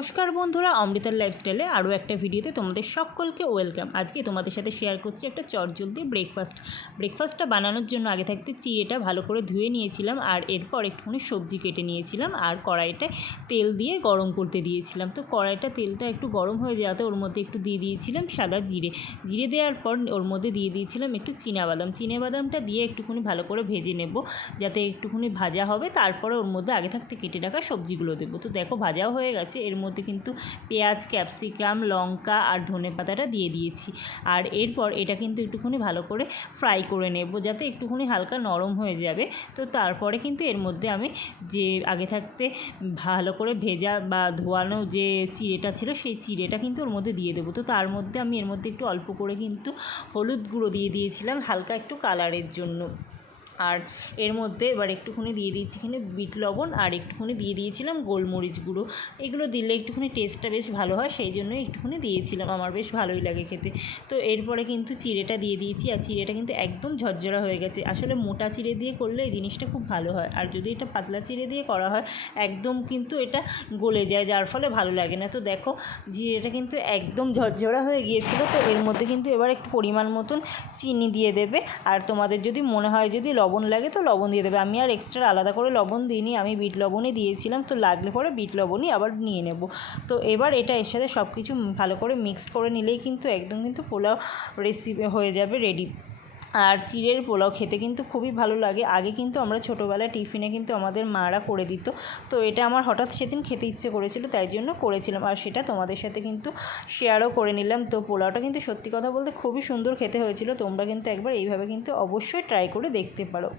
নমস্কার বন্ধুরা, অমৃতার লাইফস্টাইলে আরও একটা ভিডিওতে তোমাদের সকলকে ওয়েলকাম। আজকে তোমাদের সাথে শেয়ার করছি একটা চটজলদি ব্রেকফাস্টটা বানানোর জন্য আগে থাকতে চিড়েটা ভালো করে ধুয়ে নিয়েছিলাম, আর এরপর একটুখানি সবজি কেটে নিয়েছিলাম, আর কড়াইটা তেল দিয়ে গরম করতে দিয়েছিলাম। তো তেলটা একটু গরম হয়ে যাওয়াতে ওর মধ্যে একটু দিয়ে দিয়েছিলাম সাদা জিরে দেওয়ার পর ওর মধ্যে দিয়ে দিয়েছিলাম একটু চিনাবাদামটা দিয়ে একটুখানি ভালো করে ভেজে নেব, যাতে একটুখানি ভাজা হবে। তারপরে ওর মধ্যে আগে থাকতে কেটে রাখা সবজিগুলো দেবো। তো দেখো ভাজাও হয়ে গেছে। এর মধ্যে কিন্তু পেঁয়াজ, ক্যাপসিকাম, লঙ্কা আর ধনেপাতাটা দিয়ে দিয়েছি। আর এরপর এটা কিন্তু একটুখানি ভালো করে ফ্রাই করে নেব, যাতে একটুখানি হালকা নরম হয়ে যাবে। তো তারপরে কিন্তু এর মধ্যে আমি যে আগে থাকতে ভালো করে ভেজা বা ধোয়ানো যে চিড়েটা ছিল, সেই চিড়েটা কিন্তু ওর মধ্যে দিয়ে দেবো। তো তার মধ্যে আমি এর মধ্যে একটু অল্প করে কিন্তু হলুদ গুঁড়ো দিয়ে দিয়েছিলাম হালকা একটু কালারের জন্য। আর এর মধ্যে এবার একটুখানি দিয়ে দিয়েছি এখানে বিট লবণ, আর একটুখানি দিয়ে দিয়েছিলাম গোলমরিচ গুঁড়ো। এগুলো দিলে একটুখানি টেস্টটা বেশ ভালো হয়, সেই জন্য একটুখানি দিয়েছিলাম, আমার বেশ ভালোই লাগে খেতে। তো এরপরে কিন্তু চিড়েটা দিয়ে দিয়েছি, আর চিড়েটা কিন্তু একদম ঝরঝরা হয়ে গেছে। আসলে মোটা চিড়ে দিয়ে করলে এই জিনিসটা খুব ভালো হয়, আর যদি এটা পাতলা চিড়ে দিয়ে করা হয় একদম কিন্তু এটা গলে যায়, যার ফলে ভালো লাগে না। তো দেখো জিরেটা কিন্তু একদম ঝরঝরা হয়ে গিয়েছিল। তো এর মধ্যে কিন্তু এবার একটু পরিমাণ মতন চিনি দিয়ে দেবে, আর তোমাদের যদি মনে হয় যদি লবণ লাগে তো লবণ দিয়ে দেবে। আমি আর এক্সট্রা আলাদা করে লবণ দিইনি, আমি বিট লবণই দিয়েছিলাম। তো লাগলে পরে বিট লবণই আবার নিয়ে নেব। তো এবার এটা এর সাথে সব কিছু ভালো করে মিক্সড করে নিলেই কিন্তু একদম কিন্তু পোলাও রেসিপি হয়ে যাবে রেডি। আর চিড়ের পোলাও খেতে কিন্তু খুবই ভালো লাগে। আগে কিন্তু আমরা ছোটোবেলায় টিফিনে কিন্তু আমাদের মারা করে দিত। তো এটা আমার হঠাৎ সেদিন খেতে ইচ্ছে করেছিল, তাই জন্য করেছিলাম, আর সেটা তোমাদের সাথে কিন্তু শেয়ারও করে নিলাম। তো পোলাওটা কিন্তু সত্যি কথা বলতে খুবই সুন্দর খেতে হয়েছিল। তোমরা কিন্তু একবার এইভাবে কিন্তু অবশ্যই ট্রাই করে দেখতে পারো।